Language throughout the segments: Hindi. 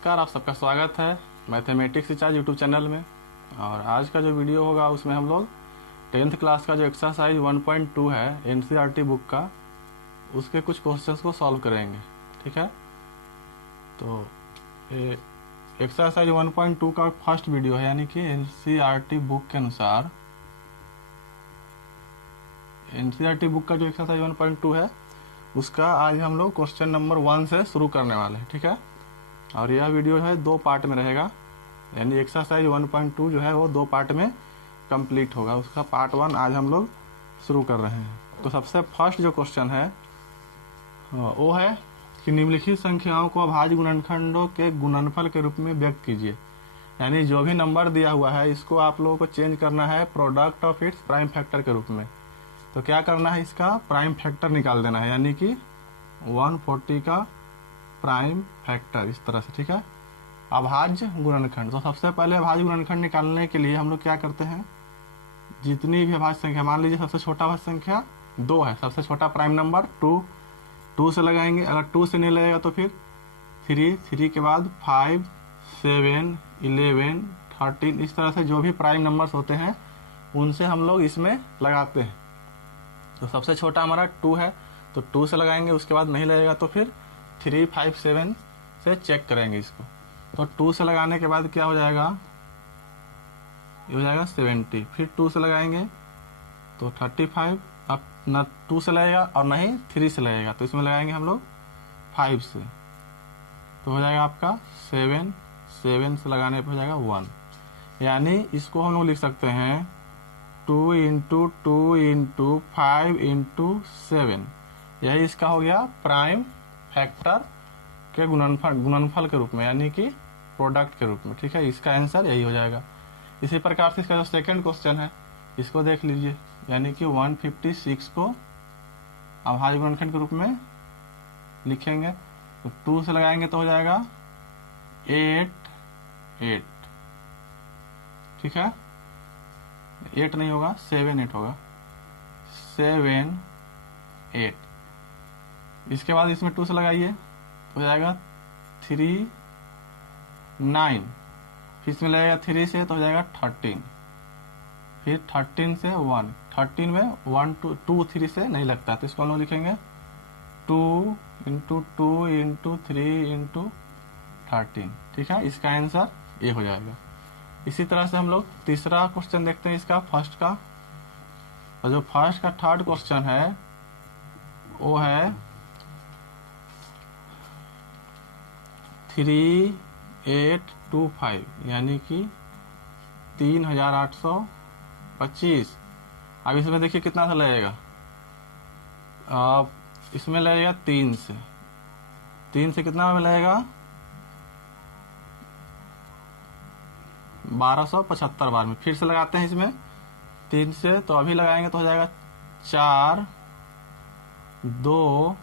नमस्कार, आप सबका स्वागत है मैथमेटिक्स इंचार्ज यूट्यूब चैनल में। और आज का जो वीडियो होगा उसमें हम लोग 10th क्लास का जो एक्सरसाइज 1.2 है एनसीईआरटी बुक का, उसके कुछ क्वेश्चंस को सॉल्व करेंगे। ठीक है, तो एक्सरसाइज 1.2 का फर्स्ट वीडियो है, यानी कि एनसीईआरटी बुक के अनुसार एनसीईआरटी बुक का जो एक्सरसाइज 1.2 है उसका आज हम लोग क्वेश्चन नंबर 1 से शुरू करने वाले हैं। ठीक है, और यह वीडियो है 2 पार्ट में रहेगा, यानी एक्सरसाइज 1.2 जो है वो 2 पार्ट में कंप्लीट होगा। उसका पार्ट 1 आज हम लोग शुरू कर रहे हैं। तो सबसे फर्स्ट जो क्वेश्चन है वो है कि निम्नलिखित संख्याओं को अभाज्य गुणनखंडों के गुणनफल के रूप में व्यक्त कीजिए। यानी जो भी नंबर दिया हुआ है इसको आप लोगों को चेंज करना है product of its prime factor के रूप में। तो क्या करना है, इसका प्राइम फैक्टर निकाल देना है, यानी कि 140 का प्राइम फैक्टर इस तरह से। ठीक है, अभाज्य गुणनखंड। तो सबसे पहले अभाज्य गुणनखंड निकालने के लिए हम लोग क्या करते हैं, जितनी भी अभाज्य संख्या, मान लीजिए सबसे छोटा अभाज्य संख्या 2 है, सबसे छोटा प्राइम नंबर 2 से लगाएंगे। अगर 2 से नहीं लगेगा तो फिर 3 के बाद 5, 7, 11, 13, इस तरह से जो भी प्राइम नंबर्स होते हैं उनसे हम लोग इसमें लगाते हैं। तो सबसे छोटा हमारा 2 है, तो 2 से लगाएंगे, उसके बाद नहीं लगेगा तो फिर 3, 5, 7 से चेक करेंगे इसको। तो 2 से लगाने के बाद क्या हो जाएगा, ये हो जाएगा 70। फिर 2 से लगाएंगे तो 35। अब न 2 से लगेगा और न ही 3 से लगेगा, तो इसमें लगाएंगे हम लोग 5 से, तो हो जाएगा आपका 7 से लगाने पर हो जाएगा 1। यानी इसको हम लोग लिख सकते हैं 2 इंटू 2 इंटू 5 इंटू 7, यही इसका हो गया प्राइम फैक्टर के गुणनफल के रूप में, यानी कि प्रोडक्ट के रूप में। ठीक है, इसका आंसर यही हो जाएगा। इसी प्रकार से इसका जो सेकंड क्वेश्चन है इसको देख लीजिए, यानी कि 156 को अभाज्य गुणनखंड के रूप में लिखेंगे। तो 2 से लगाएंगे तो हो जाएगा 8। ठीक है, 8 नहीं होगा, 7 होगा, 7 8। इसके बाद इसमें 2 से लगाइए तो हो जाएगा 3 9। फिर इसमें लगेगा 3 से तो हो जाएगा 13। फिर 13 से 1, 13 में 1 2 3 से नहीं लगता, तो इसको हम लोग लिखेंगे 2 इंटू 2 इंटू 3 इंटू 13। ठीक है, इसका आंसर ये हो जाएगा। इसी तरह से हम लोग तीसरा क्वेश्चन देखते हैं इसका फर्स्ट का। और जो फर्स्ट का थर्ड क्वेश्चन है वो है 3825, यानी कि 3825। अब इसमें देखिए कितना सा लगेगा, अब इसमें लगेगा 3 से कितना में लगेगा 1275 बार में। फिर से लगाते हैं इसमें 3 से, तो अभी लगाएंगे तो हो जाएगा 4 2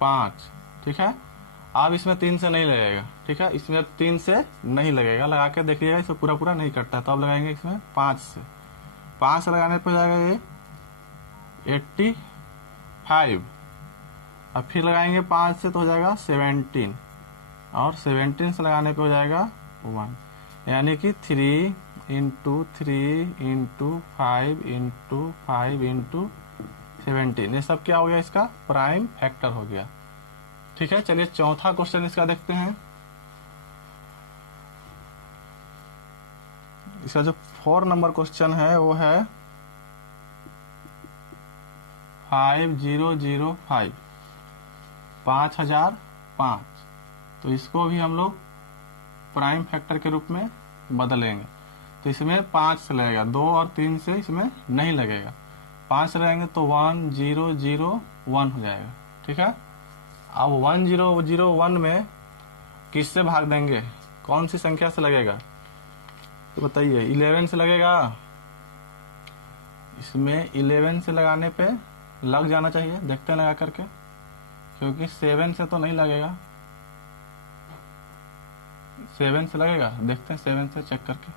5। ठीक है, अब इसमें 3 से नहीं लगेगा। ठीक है, इसमें 3 से नहीं लगेगा, लगा के देखिएगा इसमें पूरा नहीं कटता है, तो अब लगाएंगे इसमें 5 से। 5 से लगाने पर हो जाएगा ये 85। अब फिर लगाएंगे 5 से तो हो जाएगा 17, और 17 से लगाने पर हो जाएगा 1, यानी कि 3 इंटू 3 इंटू 5 इंटू 5 इंटू 17, ये सब क्या हो गया, इसका प्राइम फैक्टर हो गया। ठीक है, चलिए चौथा क्वेश्चन इसका देखते हैं। इसका जो 4 नंबर क्वेश्चन है वो है 5005, 5005। तो इसको भी हम लोग प्राइम फैक्टर के रूप में बदलेंगे। तो इसमें 5 से लगेगा, 2 और 3 से इसमें नहीं लगेगा। 5 से लगेंगे तो 1001 हो जाएगा। ठीक है, अब 1001 में किससे भाग देंगे, कौन सी संख्या से लगेगा, तो बताइए। 11 से लगेगा, इसमें 11 से लगाने पे लग जाना चाहिए, देखते हैं लगा करके, क्योंकि 7 से तो नहीं लगेगा। 7 से लगेगा, देखते हैं 7 से चेक करके।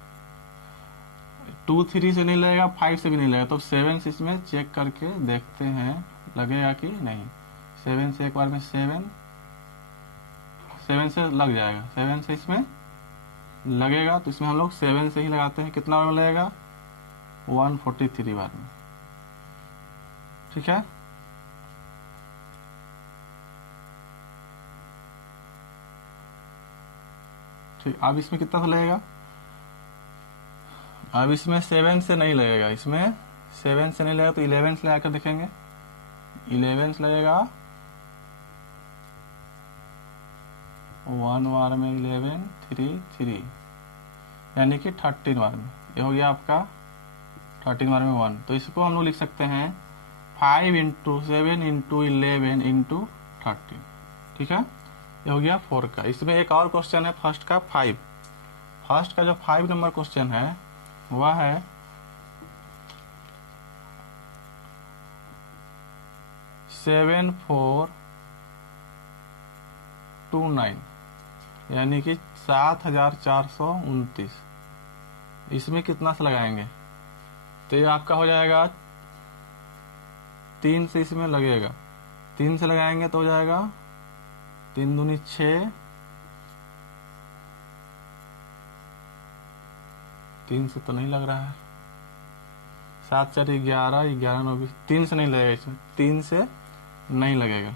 2 3 से नहीं लगेगा, 5 से भी नहीं लगेगा, तो 7 से इसमें चेक करके देखते हैं लगेगा कि नहीं। 7 से एक बार में 7 7 से लग जाएगा, 7 से इसमें लगेगा, तो इसमें हम लोग 7 से ही लगाते हैं। कितना बार में लगेगा? 143 बार में। ठीक है, ठीक। अब इसमें कितना सा लगेगा? अब इसमें 7 से नहीं लगेगा, इसमें 7 से नहीं लगेगा तो 11 से लगा कर देखेंगे। 11 से लगेगा, 1 बार में 11, 3, यानी कि 13 बार में। ये हो गया आपका 13 बार में 1। तो इसको हम लोग लिख सकते हैं 5 × 7 × 11 × 13। ठीक है, ये हो गया 4 का। इसमें एक और क्वेश्चन है फर्स्ट का 5। फर्स्ट का जो 5 नंबर क्वेश्चन है वह है 7429, यानी कि 7429। इसमें कितना से लगाएंगे? तो ये आपका हो जाएगा 3 से इसमें लगेगा, 3 से लगाएंगे तो हो जाएगा 3 दूनी 6, 3 से तो नहीं लग रहा है, 7 4 11, 11 9 20, 3 से नहीं लगेगा, इसमें 3 से नहीं लगेगा।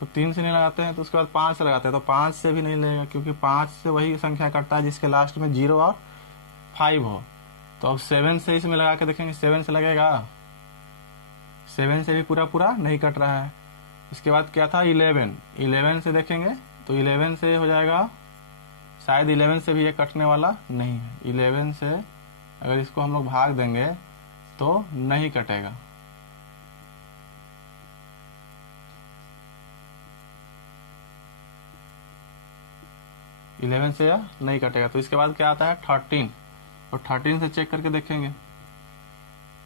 तो 3 से नहीं लगाते हैं तो उसके बाद 5 से लगाते हैं, तो 5 से भी नहीं लगेगा, क्योंकि 5 से वही संख्या कटता है जिसके लास्ट में 0 और 5 हो। तो अब 7 से इसमें लगा के देखेंगे, 7 से लगेगा, 7 से भी पूरा पूरा नहीं कट रहा है। इसके बाद क्या था? 11 से देखेंगे तो 11 से हो जाएगा, शायद 11 से भी ये कटने वाला नहीं है। 11 से अगर इसको हम लोग भाग देंगे तो नहीं कटेगा। इलेवन से या नहीं कटेगा। तो इसके बाद क्या आता है? 13। और 13 से चेक करके देखेंगे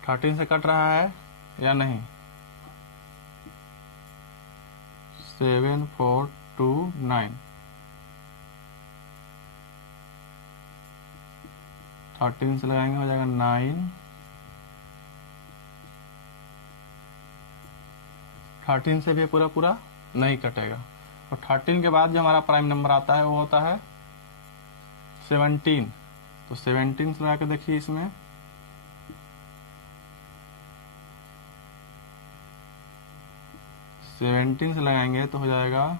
13 से कट रहा है या नहीं। 7429, 13 से लगाएंगे हो जाएगा 9। 13 से भी पूरा पूरा नहीं कटेगा। और 13 के बाद जो हमारा प्राइम नंबर आता है वो होता है 17। तो 17 से लगा के देखिए, इसमें 17 से लगाएंगे तो हो जाएगा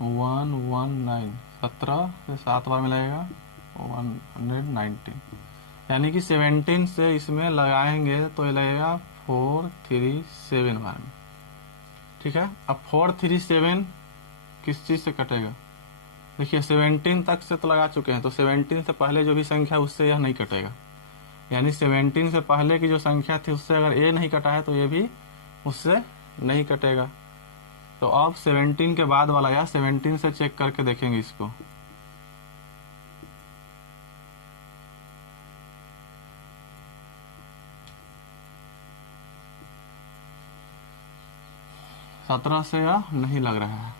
119, 17 से 7 बार में लगेगा 119, यानी कि 17 से इसमें लगाएंगे तो ये लगेगा 437 बार में। ठीक है, अब 437 किस चीज से कटेगा? देखिए 17 तक से तो लगा चुके हैं, तो 17 से पहले जो भी संख्या उससे यह नहीं कटेगा, यानी 17 से पहले की जो संख्या थी उससे अगर ये नहीं कटा है तो ये भी उससे नहीं कटेगा। तो अब 17 के बाद वाला या 17 से चेक करके देखेंगे इसको। सत्रह से या नहीं लग रहा है,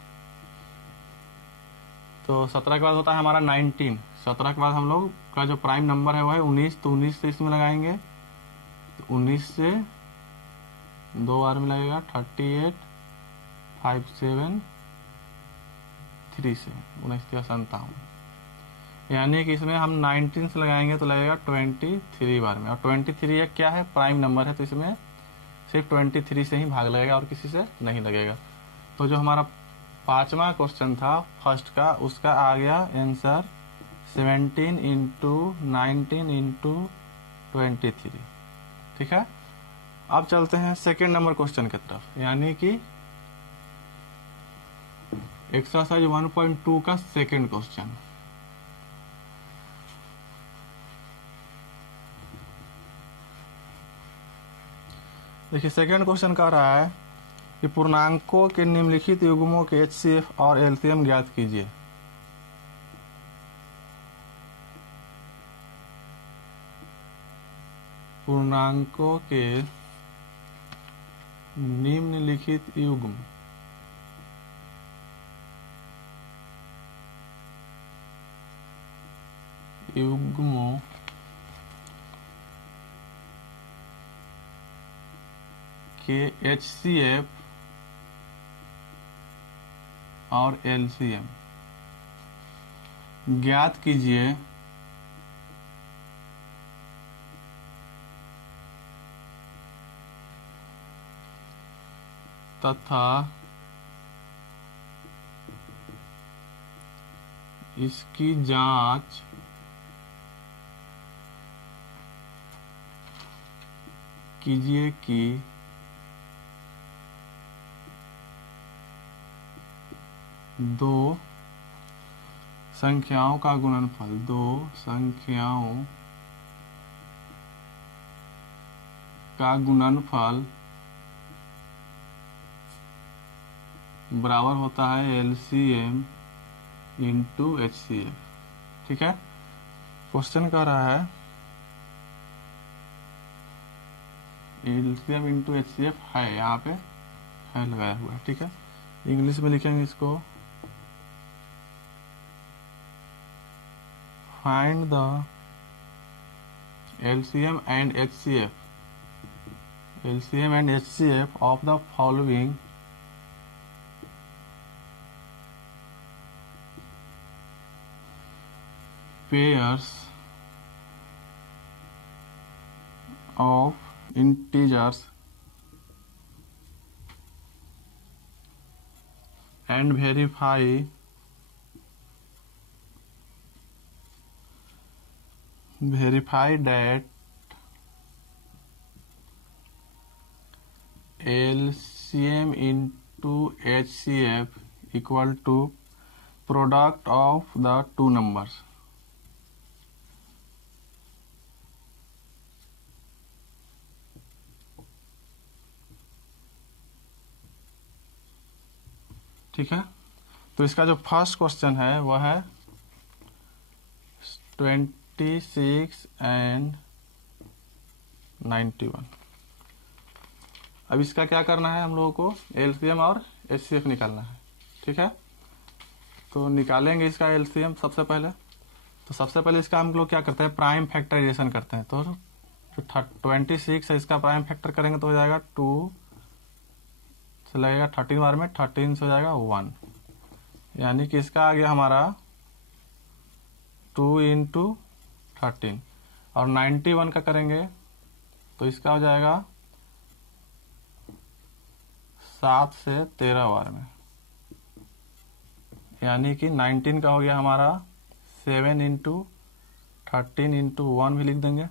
तो 17 के बाद होता है हमारा 19। 17 के बाद हम लोग का जो प्राइम नंबर है वो है 19, तो 19 से इसमें लगाएंगे तो 19 से 2 बार में लगेगा 38, 57, 3 से 19 57, यानी कि इसमें हम 19 से लगाएंगे तो लगेगा 23 बार में। और 23 एक क्या है? प्राइम नंबर है, तो इसमें सिर्फ 23 से ही भाग लगेगा और किसी से नहीं लगेगा। तो जो हमारा 5वां क्वेश्चन था फर्स्ट का, उसका आ गया आंसर 17 × 19 × 23। ठीक है, अब चलते हैं सेकेंड नंबर क्वेश्चन की तरफ, यानी कि एक्सरसाइज 1.2 का सेकेंड क्वेश्चन। देखिए सेकेंड क्वेश्चन कह रहा है कि पूर्णांकों के निम्नलिखित युग्मों के HCF और LCM ज्ञात कीजिए। पूर्णांकों के निम्नलिखित युग्मों के HCF और LCM ज्ञात कीजिए तथा इसकी जांच कीजिए कि दो संख्याओं का गुणनफल बराबर होता है LCM इंटू HCF। ठीक है, क्वेश्चन कह रहा है LCM इंटू HCF है, यहाँ पे है लगाया हुआ है। ठीक है, इंग्लिश में लिखेंगे इसको, find the LCM and HCF of the following pairs of integers and verify that LCM into HCF equal to product of the two numbers। ठीक है, तो इसका जो फर्स्ट क्वेश्चन है वह है 26 एंड 91। अब इसका क्या करना है, हम लोगों को LCM और HCF निकालना है। ठीक है, तो निकालेंगे इसका LCM सबसे पहले। तो सबसे पहले इसका हम लोग क्या करते हैं, प्राइम फैक्टराइजेशन करते हैं। तो जो 26 है इसका प्राइम फैक्टर करेंगे तो हो जाएगा 2 से लगेगा 13 बार में, 13 से हो जाएगा 1, यानी कि इसका आ गया हमारा 2 इंटू 13। और 91 का करेंगे तो इसका हो जाएगा 7 से 13 बार में, यानी कि 19 का हो गया हमारा 7 इंटू 13 इंटू 1 भी लिख देंगे।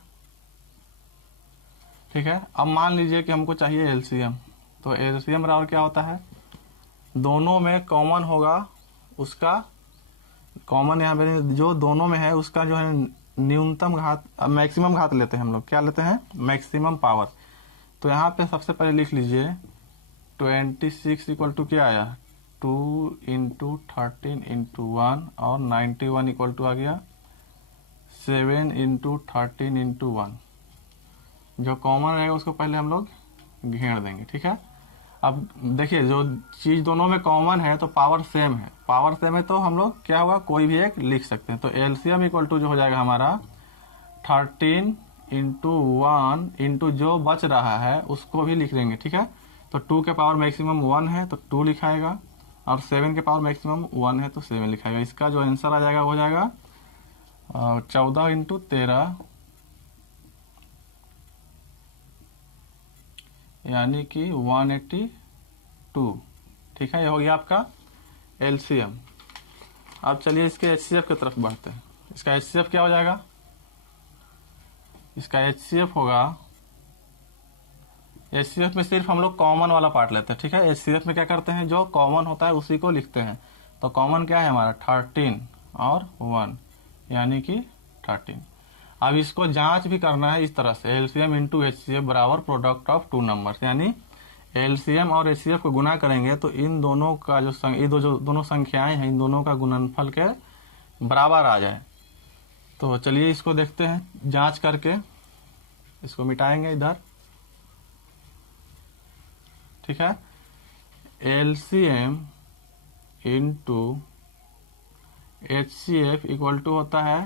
ठीक है, अब मान लीजिए कि हमको चाहिए LCM। तो LCM बराबर क्या होता है, दोनों में कॉमन होगा उसका, कॉमन यहाँ पे जो दोनों में है उसका जो है न्यूनतम घात, मैक्सिमम घात लेते हैं हम लोग, क्या लेते हैं, मैक्सिमम पावर। तो यहाँ पे सबसे पहले लिख लीजिए 26 इक्वल टू क्या आया, 2 इंटू 13 इंटू 1, और 91 इक्वल टू आ गया 7 इंटू 13 इंटू 1। जो कॉमन रहेगा उसको पहले हम लोग घेर देंगे। ठीक है, अब देखिए जो चीज दोनों में कॉमन है तो पावर सेम है, तो हम लोग क्या होगा, कोई भी एक लिख सकते हैं। तो LCM इक्वल टू जो हो जाएगा हमारा 13 इंटू 1 इंटू जो बच रहा है उसको भी लिख देंगे। ठीक है, तो 2 के पावर मैक्सिमम 1 है तो 2 लिखाएगा, और 7 के पावर मैक्सिमम 1 है तो 7 लिखाएगा। इसका जो आंसर आ जाएगा वो हो जाएगा 14 इंटू 13, यानी कि 182। ठीक है, ये हो गया आपका LCM। अब चलिए इसके HCF की तरफ बढ़ते हैं। इसका HCF क्या हो जाएगा, इसका HCF होगा, HCF में सिर्फ हम लोग कॉमन वाला पार्ट लेते हैं। ठीक है, HCF में क्या करते हैं, जो कॉमन होता है उसी को लिखते हैं। तो कॉमन क्या है हमारा 13 और 1, यानी कि 13। अब इसको जांच भी करना है इस तरह से, LCM इंटू HCF बराबर प्रोडक्ट ऑफ टू नंबर्स, यानी LCM और HCF को गुना करेंगे तो इन दोनों का जो दोनों संख्याएं हैं इन दोनों का गुणनफल के बराबर आ जाए। तो चलिए इसको देखते हैं जांच करके, इसको मिटाएंगे इधर। ठीक है, LCM into HCF equal to होता है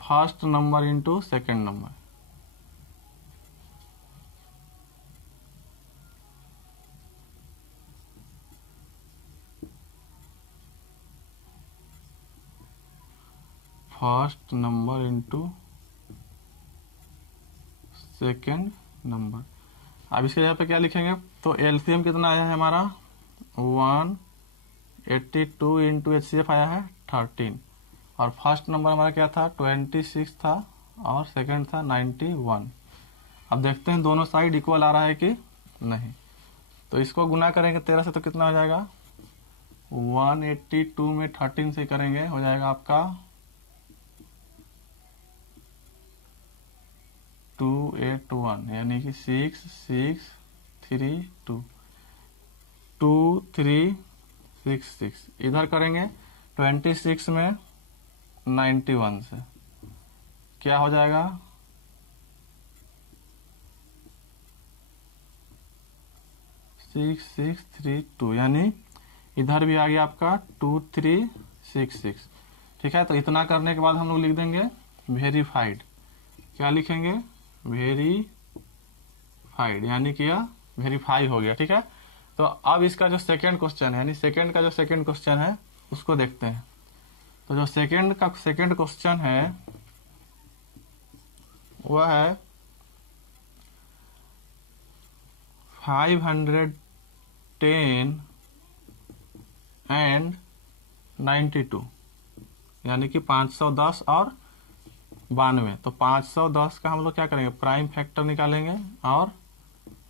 first number into second number. First number into second number. अब इसके यहाँ पे क्या लिखेंगे, तो एलसीएम कितना आया है हमारा 182 इंटू HCF आया है 13, और फर्स्ट नंबर हमारा क्या था 26 था, और सेकंड था 91। अब देखते हैं दोनों साइड इक्वल आ रहा है कि नहीं। तो इसको गुना करेंगे 13 से तो कितना हो जाएगा, 182 में 13 से करेंगे हो जाएगा आपका 281, यानी कि 6632 2366। इधर करेंगे 26 में 91 से क्या हो जाएगा 6632, यानी इधर भी आ गया आपका 2366। ठीक है, तो इतना करने के बाद हम लोग लिख देंगे वेरीफाइड। क्या लिखेंगे, वेरीफाइड, यानी कि यह वेरीफाई हो गया। ठीक है, तो अब इसका जो सेकंड क्वेश्चन है, यानी सेकंड का जो सेकंड क्वेश्चन है उसको देखते हैं। तो जो सेकंड का सेकंड क्वेश्चन है वह है 510 एंड 92, यानी कि 510 और 92। तो 510 का हम लोग क्या करेंगे, प्राइम फैक्टर निकालेंगे, और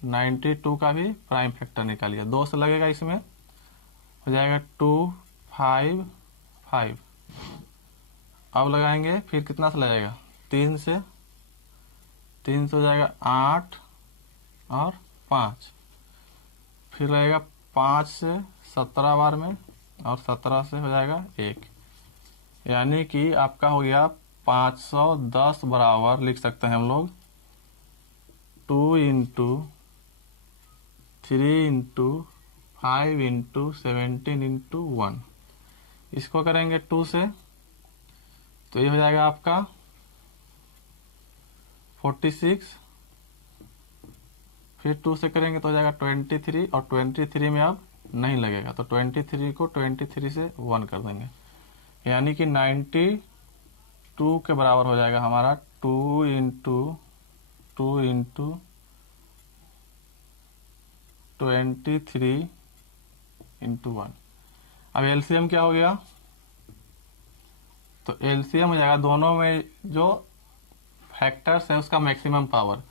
92 का भी प्राइम फैक्टर निकालिए। 2 से लगेगा, इसमें हो जाएगा 255। अब लगाएंगे, फिर कितना से लगेगा 3 से, 3 से हो जाएगा 8 और 5, फिर लगेगा 5 से 17 बार में, और 17 से हो जाएगा 1, यानी कि आपका हो गया 510 बराबर लिख सकते हैं हम लोग 2 इंटू 3 इंटू 5 इंटू 17 इंटू 1। इसको करेंगे 2 से तो ये हो जाएगा आपका 46, फिर 2 से करेंगे तो हो जाएगा 23, और 23 में अब नहीं लगेगा, तो 23 को 23 से 1 कर देंगे, यानी कि 92 के बराबर हो जाएगा हमारा 2 इंटू 23 इंटू 1। अब एलसीएम क्या हो गया, तो एलसीएम हो जाएगा दोनों में जो फैक्टर्स है उसका मैक्सिमम पावर।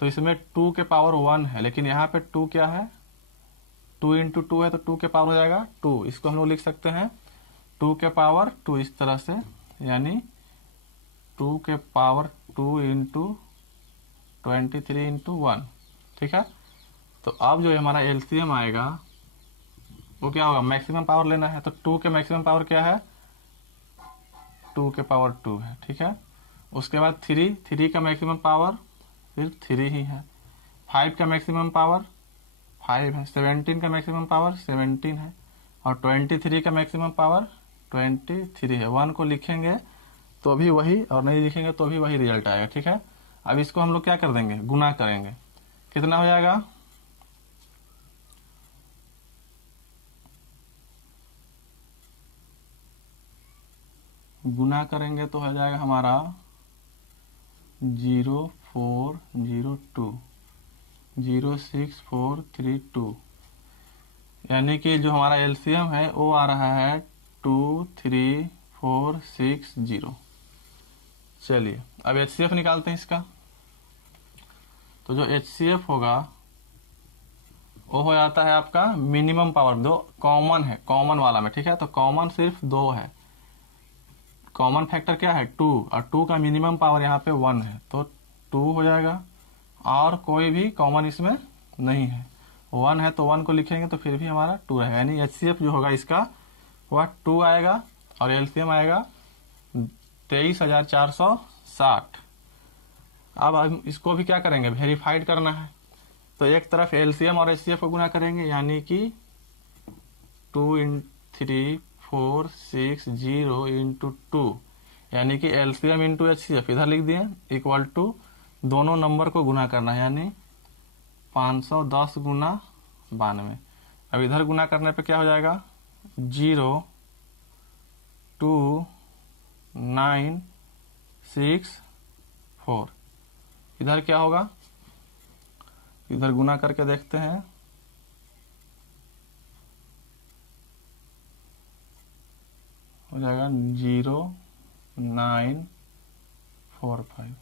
तो इसमें 2 के पावर 1 है, लेकिन यहाँ पे 2 क्या है, 2 इंटू 2 है, तो 2 के पावर हो जाएगा 2। इसको हम लोग लिख सकते हैं 2 के पावर 2 इस तरह से, यानी 2 के पावर 2 इंटू 23 इंटू 1। ठीक है, तो अब जो हमारा एलसीएम आएगा वो क्या होगा, मैक्सिमम पावर लेना है, तो 2 के मैक्सिमम पावर क्या है, 2 के पावर 2 है। ठीक है, उसके बाद 3 का मैक्सिमम पावर सिर्फ 3 ही है, 5 का मैक्सिमम पावर 5 है, 17 का मैक्सिमम पावर 17 है, और 23 का मैक्सिमम पावर 23 है। 1 को लिखेंगे तो भी वही, और नहीं लिखेंगे तो भी वही रिजल्ट आएगा। ठीक है, अब इसको हम लोग क्या कर देंगे, गुना करेंगे, कितना हो जाएगा, गुना करेंगे तो हो जाएगा हमारा 0402 06432, यानी कि जो हमारा एलसीएम है वो आ रहा है 23460। चलिए अब एचसीएफ निकालते हैं इसका। तो जो एचसीएफ होगा वो हो जाता है आपका मिनिमम पावर, जो कॉमन है, कॉमन वाला में। ठीक है, तो कॉमन सिर्फ 2 है, कॉमन फैक्टर क्या है 2, और 2 का मिनिमम पावर यहाँ पे 1 है, तो 2 हो जाएगा, और कोई भी कॉमन इसमें नहीं है। 1 है तो 1 को लिखेंगे तो फिर भी हमारा 2 रहेगा, यानी एचसीएफ जो होगा इसका वह 2 आएगा, और एलसीएम आएगा 23460। अब हम इसको भी क्या करेंगे, वेरीफाइड करना है, तो एक तरफ एलसीएम और एचसीएफ को गुना करेंगे, यानी कि 23460 इंटू 2, यानी कि एलसीएम इंटू एचसीएफ इधर लिख दिए, इक्वल टू दोनों नंबर को गुना करना है, यानी 510 गुना 92। अब इधर गुना करने पे क्या हो जाएगा, 0 2 964। इधर क्या होगा, इधर गुना करके देखते हैं। हो जाएगा 0945,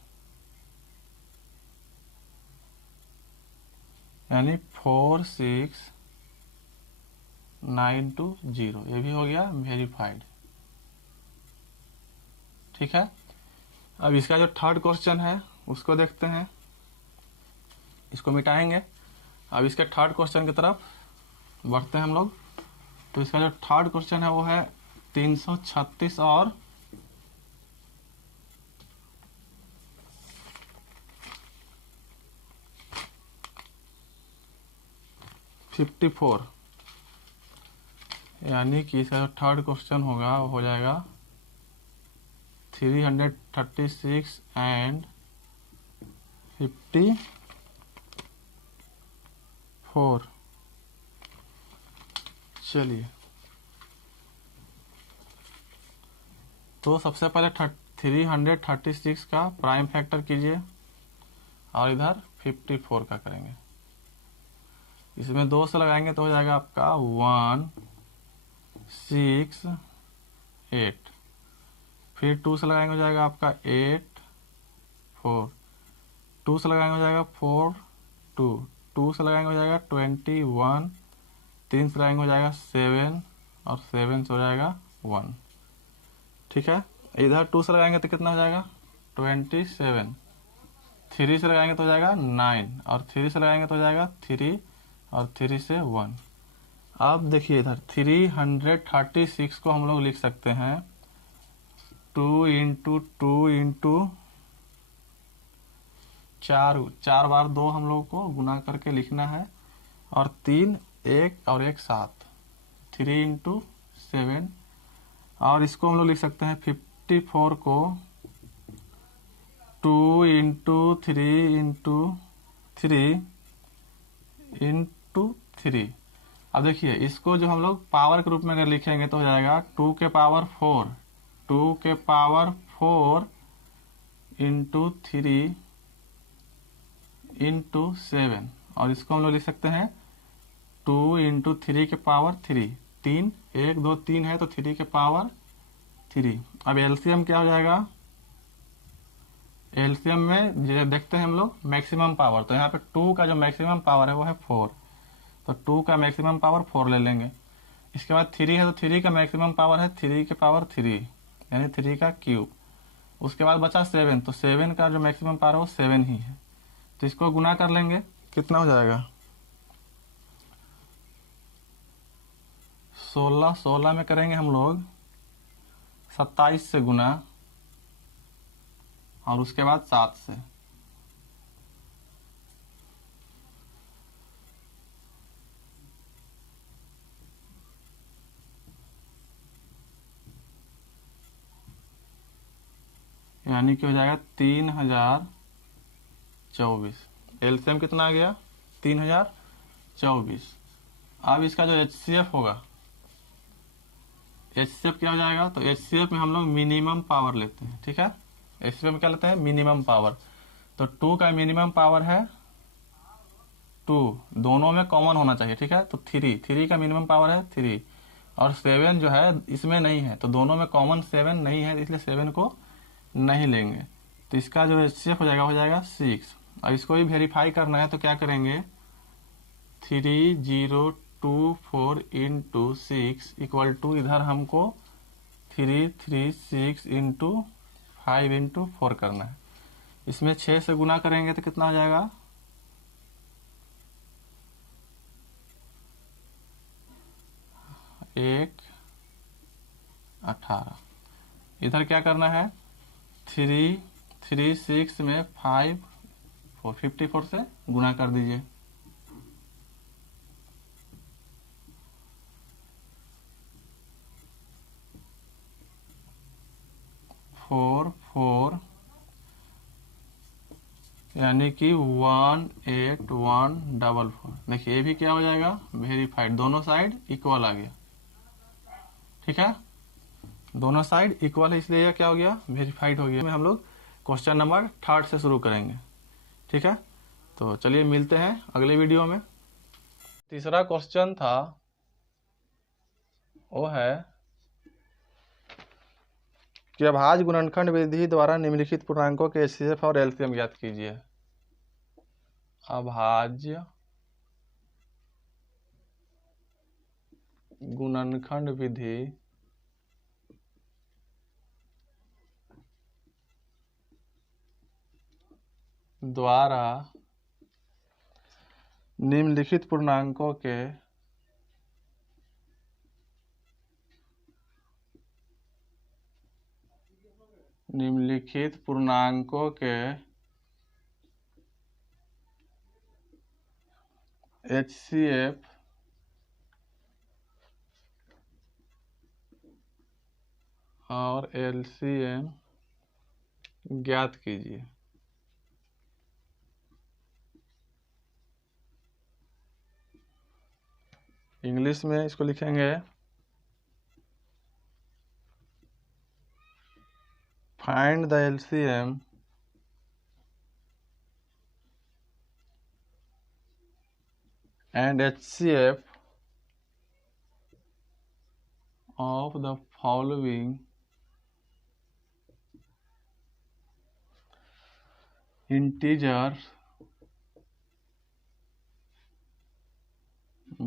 यानी 46920। ये भी हो गया वेरीफाइड। ठीक है, अब इसका जो थर्ड क्वेश्चन है उसको देखते हैं, इसको मिटाएंगे। अब इसके थर्ड क्वेश्चन की तरफ बढ़ते हैं हम लोग। तो इसका जो थर्ड क्वेश्चन है वो है 336 और 54, यानी कि इसका जो थर्ड क्वेश्चन होगा वो हो जाएगा 336 एंड 54। चलिए, तो सबसे पहले 336 का प्राइम फैक्टर कीजिए और इधर 54 का करेंगे। इसमें 2 से लगाएंगे तो हो जाएगा आपका 168, फिर 2 से लगाएंगे हो जाएगा आपका 84, 2 से लगाएंगे हो जाएगा 42, 2 से लगाएंगे हो जाएगा 21, 3 से लगाएंगे हो जाएगा 7 और 7 से हो जाएगा 1। ठीक है, इधर 2 से लगाएंगे तो कितना हो जाएगा 27, 3 से लगाएंगे तो हो जाएगा 9 और 3 से लगाएंगे तो हो जाएगा 3 और 3 से 1। अब देखिए इधर 336 को हम लोग लिख सकते हैं 2 इंटू 2 इंटू 4 बार 2 हम लोग को गुना करके लिखना है, और 3 1 और 1 7, 3 इंटू 7। और इसको हम लोग लिख सकते हैं 54 को 2 इंटू 3 इंटू 3 इंटू 3। अब देखिए इसको जो हम लोग पावर के रूप में अगर लिखेंगे तो हो जाएगा 2 के पावर 4, 2 के पावर 4 इंटू 3 इंटू 7। और इसको हम लोग लिख सकते हैं 2 इंटू 3 के पावर 3, 3 1 2 3 है तो 3 के पावर 3। अब एलसीएम क्या हो जाएगा, एलसीएम में देखते हैं हम लोग मैक्सिमम पावर। तो यहाँ पे 2 का जो मैक्सिमम पावर है वो है 4, तो 2 का मैक्सिमम पावर 4 ले लेंगे। इसके बाद 3 है तो 3 का मैक्सिमम पावर है 3 के पावर 3, यानी 3 का क्यूब। उसके बाद बचा 7, तो 7 का जो मैक्सिमम पावर है वो 7 ही है। तो इसको गुना कर लेंगे, कितना हो जाएगा 16 में करेंगे हम लोग 27 से गुना, और उसके बाद 7 से। यानी कि हो जाएगा 3024। एलसीएम कितना आ गया 3024। अब इसका जो एचसीएफ होगा, एचसीएफ क्या हो जाएगा, तो एचसीएफ में हम लोग मिनिमम पावर लेते हैं। ठीक है, एचसीएफ में क्या लेते हैं मिनिमम पावर। तो 2 का मिनिमम पावर है 2, दोनों में कॉमन होना चाहिए। ठीक है, तो 3 का मिनिमम पावर है 3, और 7 जो है इसमें नहीं है, तो दोनों में कॉमन 7 नहीं है, इसलिए 7 को नहीं लेंगे। तो इसका जो एचसीएफ हो जाएगा 6। अब इसको भी वेरीफाई करना है तो क्या करेंगे 3024 इंटू 6 इक्वल टू, इधर हमको 336 इंटू 5 इंटू 4 करना है। इसमें 6 से गुना करेंगे तो कितना हो जाएगा 18। इधर क्या करना है 336 में 54 से गुना कर दीजिए। 4 यानी कि 18144। देखिए ये भी क्या हो जाएगा वेरीफाइड, दोनों साइड इक्वल आ गया। ठीक है, दोनों साइड इक्वल है, इसलिए यह क्या हो गया, वेरीफाइड हो गया। हम लोग क्वेश्चन नंबर 3 से शुरू करेंगे, ठीक है। तो चलिए मिलते हैं अगले वीडियो में। तीसरा क्वेश्चन था वो है कि अभाज्य गुणनखंड विधि द्वारा निम्नलिखित पूर्णांकों के एचसीएफ और एलसीएम ज्ञात कीजिए। अभाज्य गुणनखंड विधि द्वारा निम्नलिखित पूर्णांकों के एचसीएफ और एलसीएम ज्ञात कीजिए। इंग्लिश में इसको लिखेंगे find the LCM and HCF of the following integers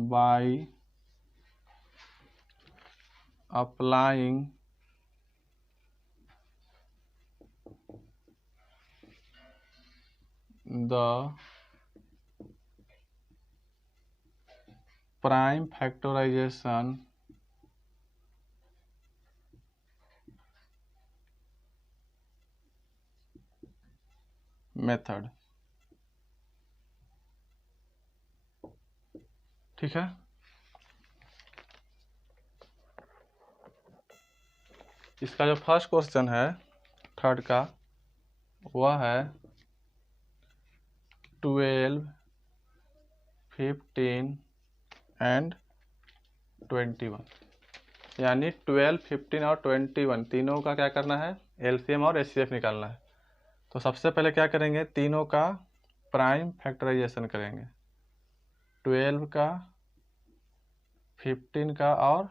by applying the prime factorization method. ठीक है, इसका जो फर्स्ट क्वेश्चन है 3rd का वह है 12, 15 एंड 21, यानी 12, 15 और 21 तीनों का क्या करना है, एलसीएम और एचसीएफ निकालना है। तो सबसे पहले क्या करेंगे, तीनों का प्राइम फैक्टराइजेशन करेंगे, 12 का, 15 का और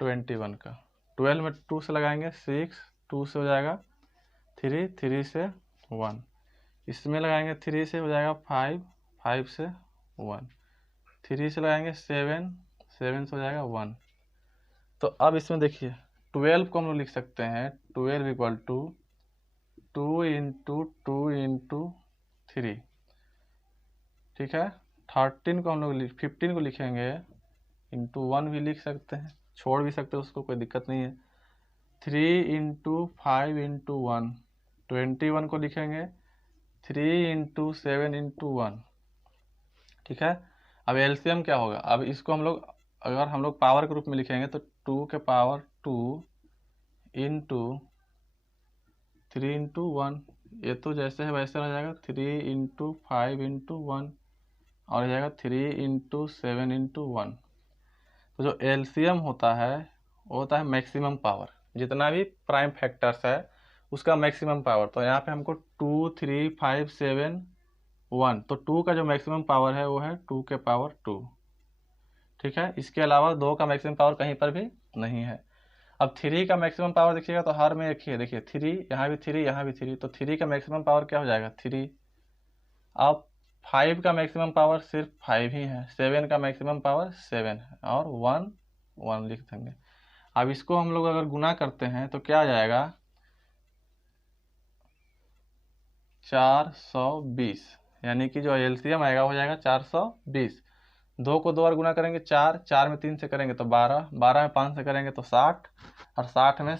21 का। 12 में 2 से लगाएंगे 6, 2 से हो जाएगा 3, 3 से 1, इसमें लगाएंगे 3 से हो जाएगा 5, 5 से 1, 3 से लगाएंगे 7, 7 से हो जाएगा 1। तो अब इसमें देखिए 12 को हम लोग लिख सकते हैं 12 इक्वल टू 2 इंटू 2 इंटू 3, ठीक है। 13 को हम लोग 15 को लिखेंगे इंटू 1 भी लिख सकते हैं, छोड़ भी सकते हैं उसको, कोई दिक्कत नहीं है। 3 इंटू 5 इंटू 1, 21 को लिखेंगे 3 इंटू 7 इंटू 1, ठीक है। अब एलसीएम क्या होगा, अब इसको हम लोग अगर हम लोग पावर के रूप में लिखेंगे तो 2 के पावर 2 इंटू 3 इंटू 1, ये तो जैसे है वैसे रह जाएगा 3 इंटू 5 इंटू 1 और हो जाएगा 3 इंटू 7 इंटू 1। तो जो एलसीएम होता है वो होता है मैक्सिमम पावर, जितना भी प्राइम फैक्टर्स है उसका मैक्सिमम पावर। तो यहाँ पे हमको 2, 3, 5, 7, 1, तो 2 का जो मैक्सिमम पावर है वो है 2 के पावर 2, ठीक है। इसके अलावा 2 का मैक्सिमम पावर कहीं पर भी नहीं है। अब 3 का मैक्सिमम पावर देखिएगा तो हर में एक ही है, देखिए 3, यहाँ भी 3, यहाँ भी 3, तो 3 का मैक्सिमम पावर क्या हो जाएगा 3। अब 5 का मैक्सिमम पावर सिर्फ 5 ही है, 7 का मैक्सिमम पावर 7 है और 1, 1 लिख देंगे। अब इसको हम लोग अगर गुना करते हैं तो क्या आ जाएगा 420, यानी कि जो एलसीएम आएगा हो जाएगा 420। 2 को 2 बार गुना करेंगे 4, 4 में 3 से करेंगे तो 12, 12 में 5 से करेंगे तो 60 और 60 में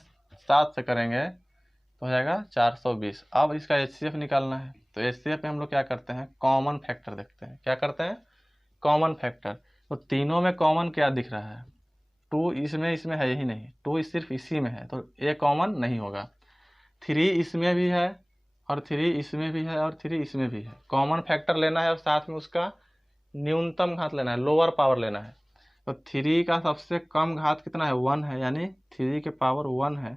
7 से करेंगे तो हो जाएगा 420। अब इसका एचसीएफ निकालना है, तो एचसीएफ में हम लोग क्या करते हैं, कॉमन फैक्टर देखते हैं। क्या करते हैं, कॉमन फैक्टर। तो तीनों में कॉमन क्या दिख रहा है, 2 इसमें है ही नहीं, 2 सिर्फ इसी में है तो ये कॉमन नहीं होगा। 3 इसमें भी है और 3 इसमें भी है और 3 इसमें भी है। कॉमन फैक्टर लेना है और साथ में उसका न्यूनतम घात लेना है, लोअर पावर लेना है। तो 3 का सबसे कम घात कितना है, 1 है, यानी 3 के पावर 1 है,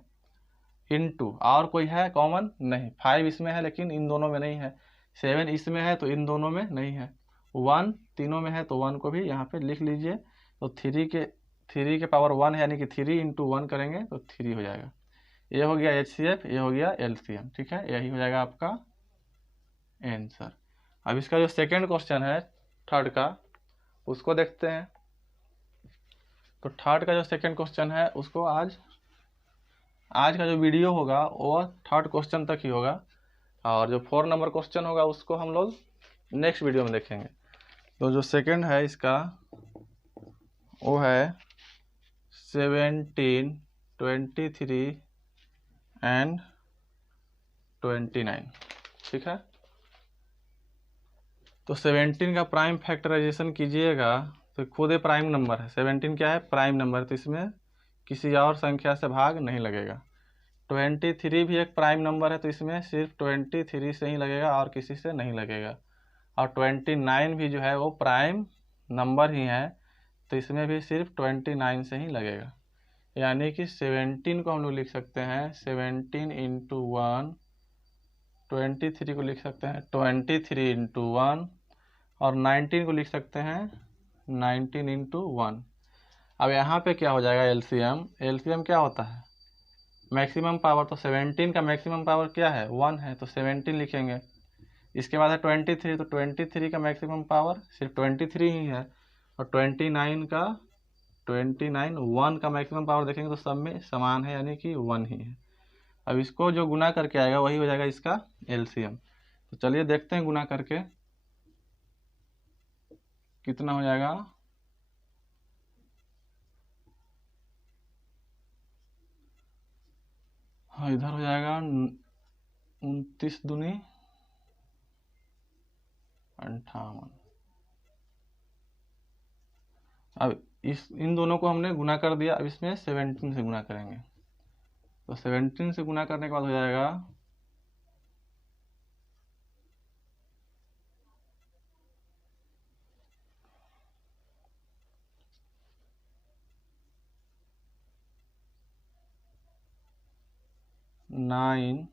इनटू और कोई है कॉमन नहीं, 5 इसमें है लेकिन इन दोनों में नहीं है, 7 इसमें है तो इन दोनों में नहीं है, 1 तीनों में है तो 1 को भी यहाँ पे लिख लीजिए। तो 3 के पावर 1 है, यानी कि 3 इंटू 1 करेंगे तो 3 हो जाएगा। ये हो गया HCF, ये हो गया LCM, ठीक है, यही हो जाएगा आपका आंसर। अब इसका जो सेकेंड क्वेश्चन है थर्ड का, उसको देखते हैं। तो थर्ड का जो सेकेंड क्वेश्चन है उसको आज का जो वीडियो होगा वो थर्ड क्वेश्चन तक ही होगा, और जो 4 नंबर क्वेश्चन होगा उसको हम लोग नेक्स्ट वीडियो में देखेंगे। तो जो सेकेंड है इसका वो है 17, 23 एंड 29, ठीक है। तो 17 का प्राइम फैक्टराइजेशन कीजिएगा तो खुद ही प्राइम नंबर है, 17 क्या है, प्राइम नंबर, तो इसमें किसी और संख्या से भाग नहीं लगेगा। 23 भी एक प्राइम नंबर है तो इसमें सिर्फ 23 से ही लगेगा और किसी से नहीं लगेगा। और 29 भी जो है वो प्राइम नंबर ही है तो इसमें भी सिर्फ 29 से ही लगेगा। यानी कि 17 को हम लोग लिख सकते हैं 17 इंटू 1, 23 को लिख सकते हैं 23 इंटू 1, और 19 को लिख सकते हैं 19 इंटू 1। अब यहाँ पे क्या हो जाएगा, एलसीएम क्या होता है, मैक्सिमम पावर। तो 17 का मैक्सिमम पावर क्या है, 1 है, तो 17 लिखेंगे। इसके बाद है 23, तो 23 का मैक्सिमम पावर सिर्फ 23 ही है, और 29 1 का मैक्सिमम पावर देखेंगे तो सब में समान है, यानी कि 1 ही है। अब इसको जो गुना करके आएगा वही हो जाएगा इसका एलसीएम। तो चलिए देखते हैं गुना करके कितना हो जाएगा। हाँ, इधर हो जाएगा 29 दूनी 58। अब इन दोनों को हमने गुना कर दिया, अब इसमें 17 से गुना करेंगे। तो 17 से गुना करने के बाद हो जाएगा 9,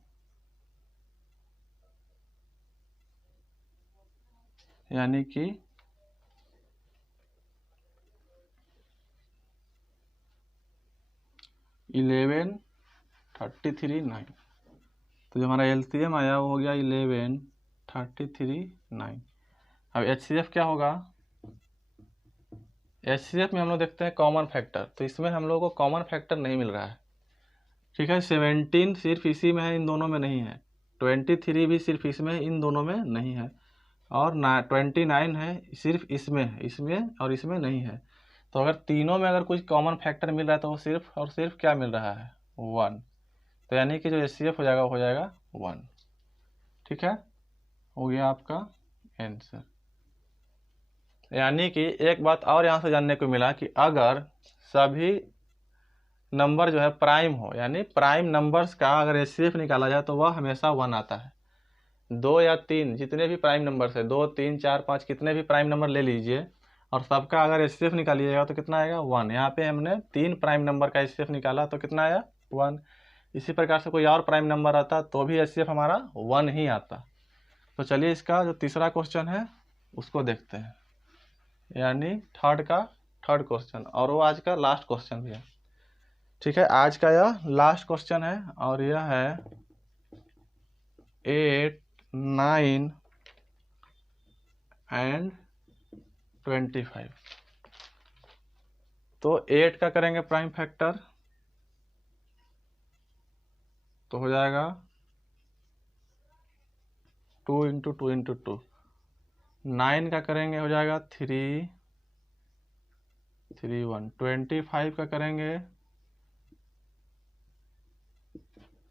यानी कि 11 33 9। तो जो हमारा एलसीएम आया वो हो गया 11 33 9। अब एचसीएफ क्या होगा, एचसीएफ में हम लोग देखते हैं कॉमन फैक्टर, तो इसमें हम लोग को कॉमन फैक्टर नहीं मिल रहा है, ठीक है। 17 सिर्फ इसी में है, इन दोनों में नहीं है। 23 भी सिर्फ इसमें, इन दोनों में नहीं है। और 29 है, सिर्फ इसमें है, इसमें और इसमें नहीं है। तो अगर तीनों में अगर कुछ कॉमन फैक्टर मिल रहा है तो वो सिर्फ और सिर्फ क्या मिल रहा है, 1। तो यानी कि जो एचसीएफ हो जाएगा वो हो जाएगा 1, ठीक है, हो गया आपका आंसर। यानी कि एक बात और यहाँ से जानने को मिला कि अगर सभी नंबर जो है प्राइम हो, यानी प्राइम नंबर्स का अगर एचसीएफ निकाला जाए तो वह हमेशा 1 आता है। 2 या 3 जितने भी प्राइम नंबर्स है, 2 3 4 5 कितने भी प्राइम नंबर ले लीजिए और सबका अगर एचसीएफ निकालिएगा तो कितना आएगा, 1। यहाँ पे हमने 3 प्राइम नंबर का एचसीएफ निकाला तो कितना आया, 1। इसी प्रकार से कोई और प्राइम नंबर आता तो भी एचसीएफ हमारा 1 ही आता। तो चलिए इसका जो तीसरा क्वेश्चन है उसको देखते हैं, यानी थर्ड क्वेश्चन, और वो आज का लास्ट क्वेश्चन भी है, ठीक है। आज का यह लास्ट क्वेश्चन है और यह है 8 9 एंड 25। तो 8 का करेंगे प्राइम फैक्टर तो हो जाएगा 2 इंटू 2 इंटू 2। 9 का करेंगे हो जाएगा 3 3 1। 25 का करेंगे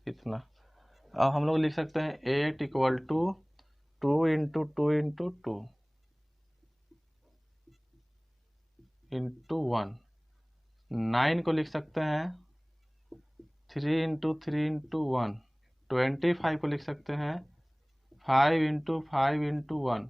इतना। अब हम लोग लिख सकते हैं 8 equal to 2 into 2 into 2 into 1। 9 को लिख सकते हैं 3 इंटू 3 इंटू 1। 25 को लिख सकते हैं 5 इंटू 5 इंटू 1,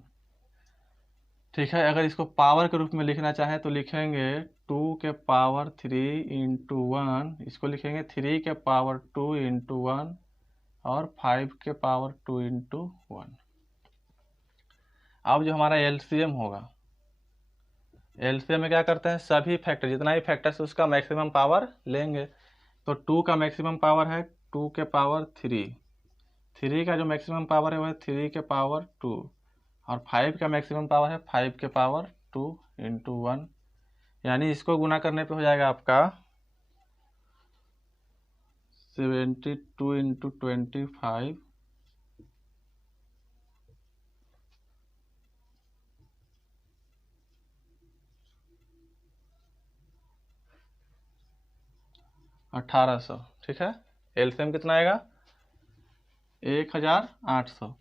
ठीक है। अगर इसको पावर के रूप में लिखना चाहें तो लिखेंगे 2 के पावर 3 इंटू 1, इसको लिखेंगे 3 के पावर 2 इंटू 1 और 5 के पावर 2 इंटू 1। अब जो हमारा एलसीएम होगा, एलसीएम में क्या करते हैं, सभी फैक्टर जितना भी फैक्टर है उसका मैक्सिमम पावर लेंगे। तो 2 का मैक्सिमम पावर है 2 के पावर 3, 3 का जो मैक्सिमम पावर है वह है 3 के पावर 2 और 5 का मैक्सिमम पावर है 5 के पावर 2 इंटू 1। यानी इसको गुना करने पे हो जाएगा आपका 72 इंटू 25 1800। ठीक है, एलसीएम कितना आएगा 1800।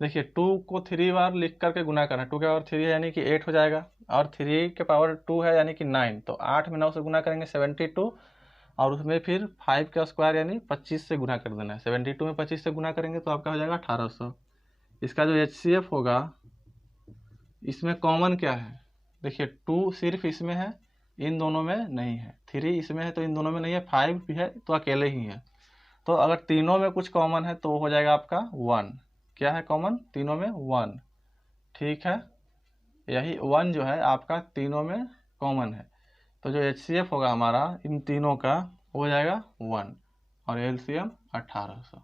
देखिए 2 को 3 बार लिख करके गुना करना है, 2 के पावर 3 है यानी कि 8 हो जाएगा और 3 के पावर 2 है यानी कि 9, तो 8 में 9 से गुना करेंगे 72 और उसमें फिर 5 का स्क्वायर यानी 25 से गुना कर देना है। 72 में 25 से गुना करेंगे तो आपका हो जाएगा 1800। इसका जो HCF होगा, इसमें कॉमन क्या है, देखिए 2 सिर्फ इसमें है, इन दोनों में नहीं है, 3 इसमें है तो इन दोनों में नहीं है, 5 भी है तो अकेले ही है। तो अगर तीनों में कुछ कॉमन है तो हो जाएगा आपका 1। क्या है कॉमन, तीनों में 1। ठीक है, यही 1 जो है आपका तीनों में कॉमन है। तो जो HCF होगा हमारा इन तीनों का हो जाएगा 1 और LCM 1800।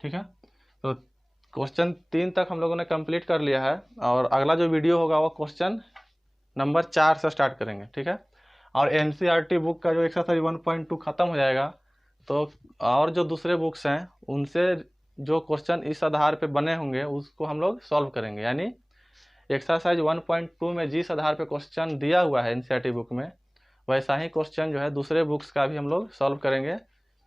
ठीक है, तो क्वेश्चन 3 तक हम लोगों ने कंप्लीट कर लिया है और अगला जो वीडियो होगा वो क्वेश्चन नंबर 4 से स्टार्ट करेंगे। ठीक है, और NCERT बुक का जो एक्सरसाइज 1.2 खत्म हो जाएगा, तो और जो दूसरे बुक्स हैं उनसे जो क्वेश्चन इस आधार पे बने होंगे उसको हम लोग सॉल्व करेंगे। यानी एक्सरसाइज 1.2 में जिस आधार पे क्वेश्चन दिया हुआ है NCERT बुक में, वैसा ही क्वेश्चन जो है दूसरे बुक्स का भी हम लोग सॉल्व करेंगे,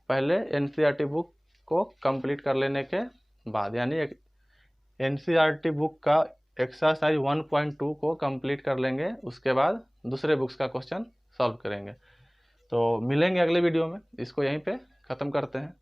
पहले NCERT बुक को कंप्लीट कर लेने के बाद। यानी NCERT बुक का एक्सरसाइज 1.2 को कंप्लीट कर लेंगे, उसके बाद दूसरे बुक्स का क्वेश्चन सॉल्व करेंगे। तो मिलेंगे अगले वीडियो में, इसको यहीं पे ख़त्म करते हैं।